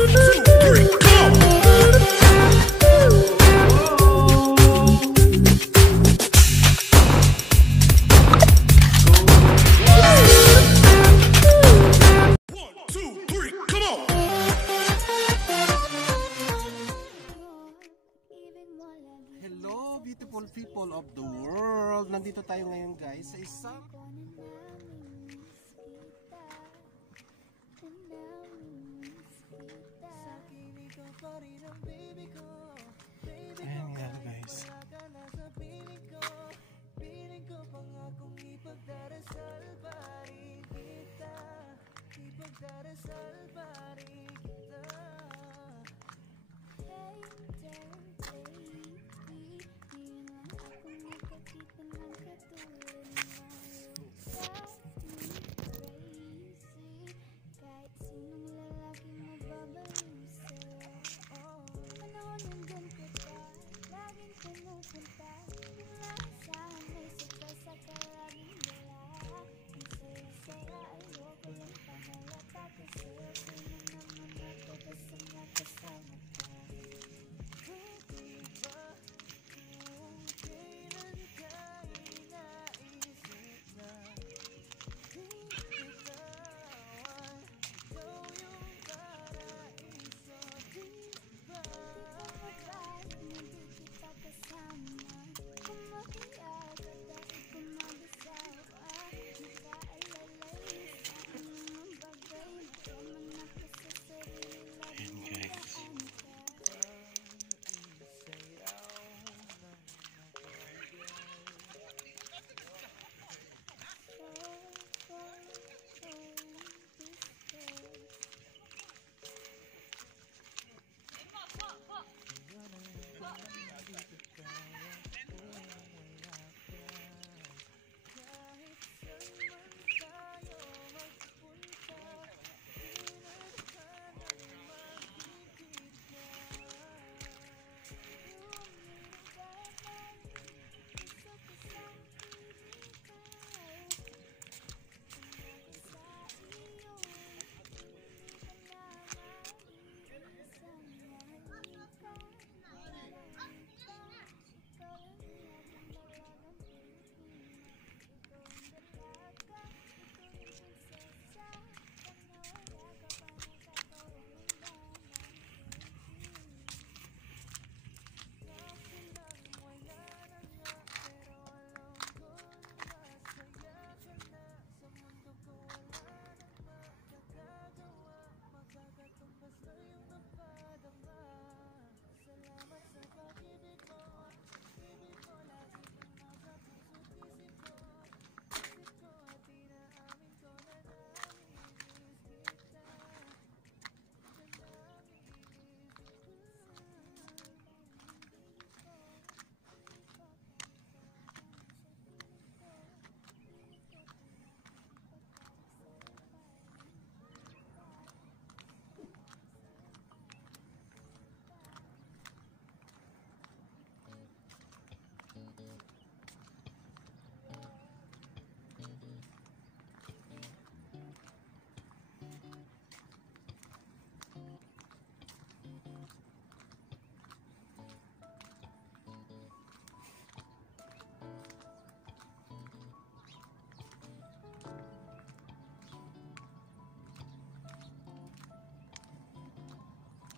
Hello beautiful people of the world. Nandito tayo ngayon guys sa isang ayan nga guys.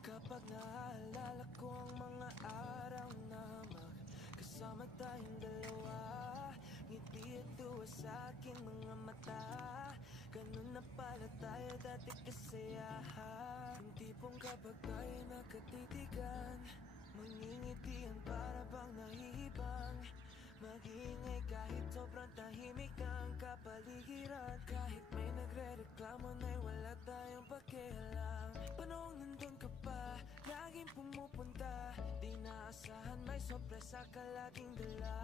Kapag naalala ko ang mga araw na magkasama tayong dalawa, ngiti at tuwa sa aking mga mata. Ganun na pala tayo dati kasaya. Yung tipong kapag tayo nakatitigan, mangingitian para bang nahihibang. Mag-iingay kahit sobrang tahimik ang kapaligiran. Kahit may nagre-reklamo na'y wala tayong pakialam. Panahong nandun ka pa, laging pumupunta. Di naasahan may sorpresa ka laging dala.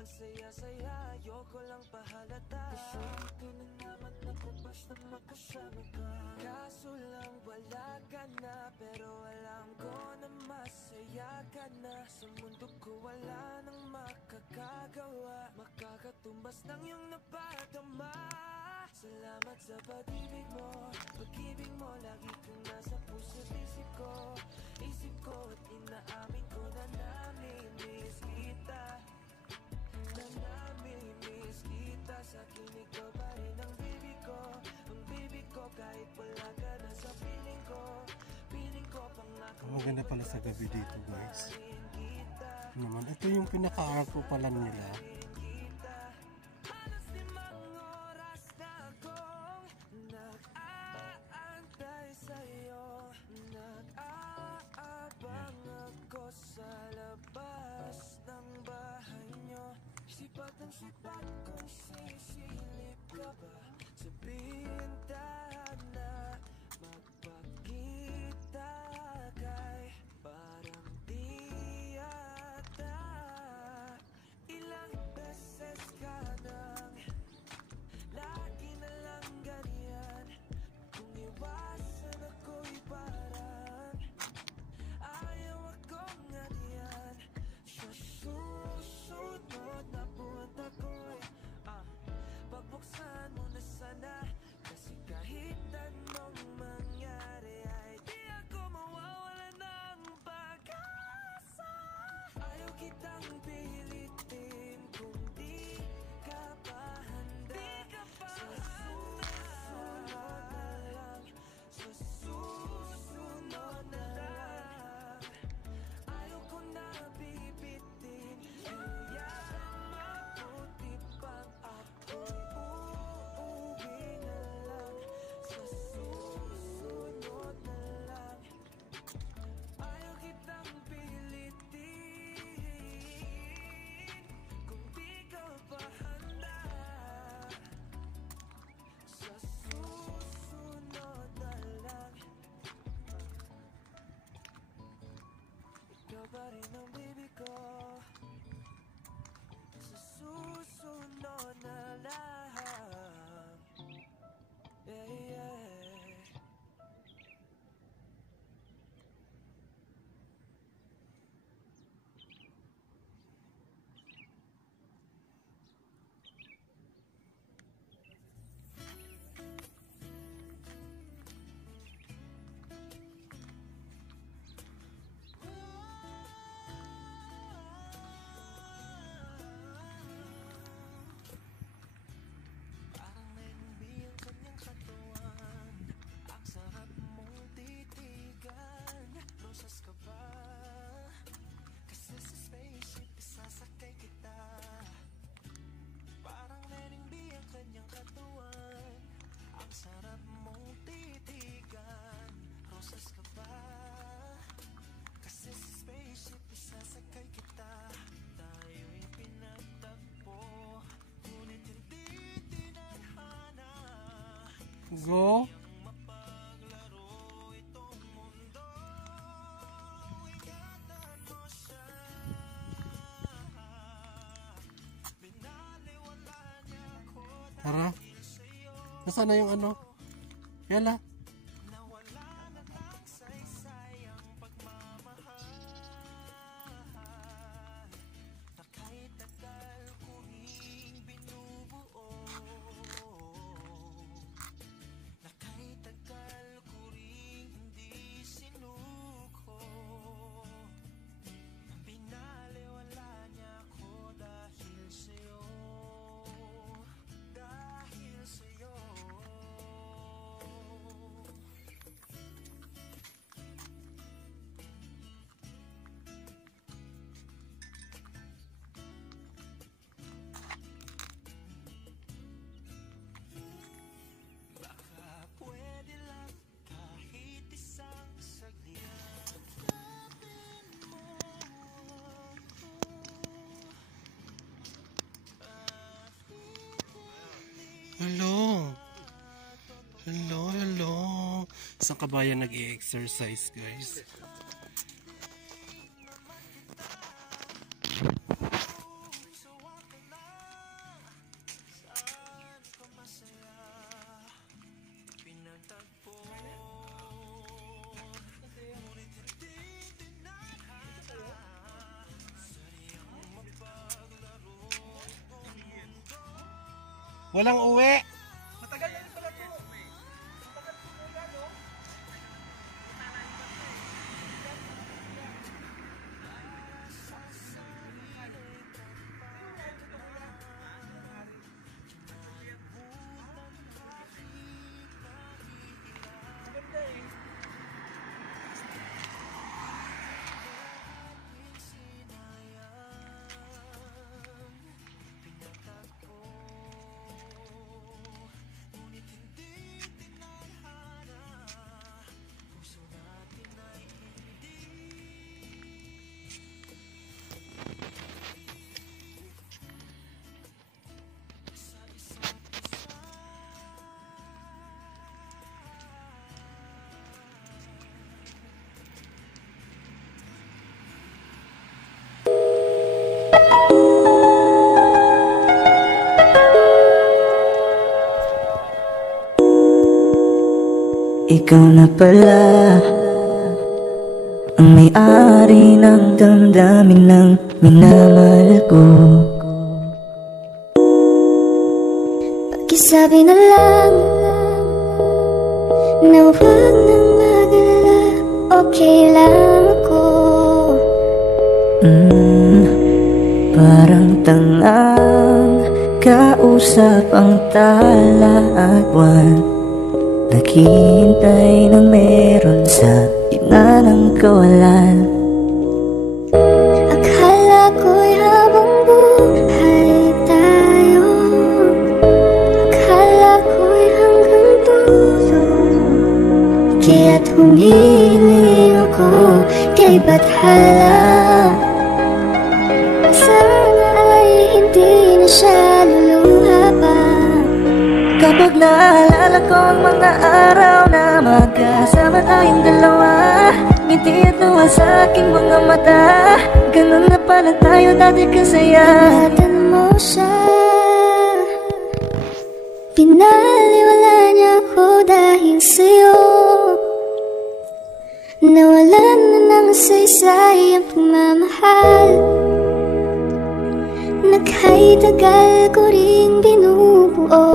Ang saya-saya, ayoko lang pahalata. Kasi ito na naman ako basta makasama ka. Kaso lang wala ka na, pero alam ko na masaya ka na. Sa mundo ko wala nang makakagawa, makakatumbas ng iyong napadama. Salamat sa pag-ibig mo, pag-ibig mo lagi kang nasa puso't ganda pala sa gabi dito guys. Naman, ito yung pinaka-arko pala nila. Sipat kung sisilip ka ba, sabihin na magpakita kay parang di yata. Ilang beses ka nang lagi na lang ganyan, kung iwasan ako'y parang ayaw akong ganyan. Sa susunod na punta ko'y pagbuksan mo na sana, kasi kahit anong mangyari ay di ako mawawala ng pag-asa. Ayaw kitang pilitin kung di ka pa handa. Sa susunod na lang, sa susunod na lang. Ayaw ko na bibitin, kaya mabuti pang ako'y uuwi na lang. Sa susunod na lang, ayaw kitang pilitin kung di ka pa handa. Sa susunod na lang, ikaw pa rin ang baby ko. Sa susunod na lang, yeah. Parang nainubi ang kanyang katawan, ang sarap mong titigan. Rosas ka ba? Kasi sa spaceship isasakay kita. Parang nainubi ang kanyang katawan, ang sarap mong titigan. Rosas ka ba? Kasi sa spaceship isasakay kita. Tayo'y pinagtagpo, ngunit hindi tinadhana. Go! Mapaglaro itong mundo, ingatan mo siya. Binaliwala niya ako Tara. dahil sa'yo. Nasaan na yung ano? Yala. Nawala na ng saysay ang pagmamahal, na kahit tagal ko ring binubuo, na kahit tagal ko ring hindi sinuko. Binaliwala niya ako dahil sa'yo, dahil sa'yo. Baka pwede lang kahit isang saglit, tanggapin mo ako. Hello. Hello. Isang kabayan nag-i-exercise guys. Suwak ka na, saan ka masaya? Pinagtagpo, ngunit hindi tinadhana. Sadyang mapaglaro itong mundo. Walang uwi. ikaw na pala ang may-ari ng damdamin ng minamahal ko. Pakisabi na lang na huwag nang mag-alala, okay lang ako. Parang tangang kausap ang tala at buwan, naghihintay ng meron sa gitna ng kawalan. Akala ko'y habang buhay tayo, akala ko'y hanggang dulo, kaya't humiling ako kay Bathala. Sana ay hindi na siya luluha pa. Kapag naalala ko ang mga araw na magkasama tayong dalawa, ngiti at luha sa aking mga mata, ganun na pala tayo dati kasaya. Ingatan mo siya, pinaliwala niya ako dahil sa'yo. Nawalan na ng saysay ang pagmamahal na kahit tagal ko rin binubuo,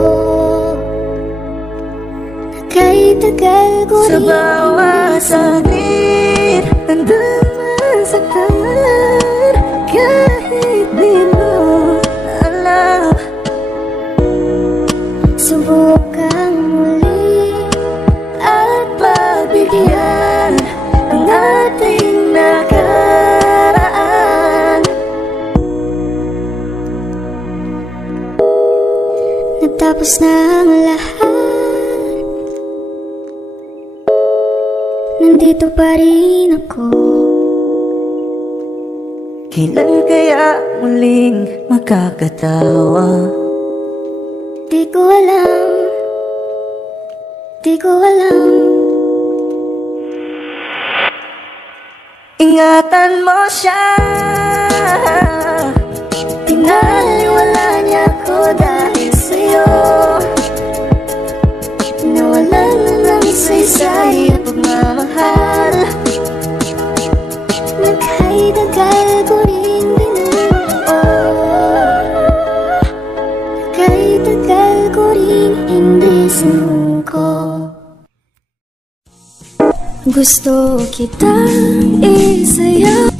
na kahit tagal ko Sa rin bawat saglit, nandun masaktan, kahit di mo alam. Subukang muli At pagbigyan ang ating nakaraan. Natapos na ang lahat, nandito pa rin ako. Kailan kaya muling makakatawa? Di ko alam, di ko alam. Ingatan mo siya, pinaliwala niya ako dahil sa'yo. Nawalan na ng saysay ang pagmamahal na kahit tagal ko rin binubuo, na kahit tagal ko rin hindi sinuko. Gusto kitang isayaw.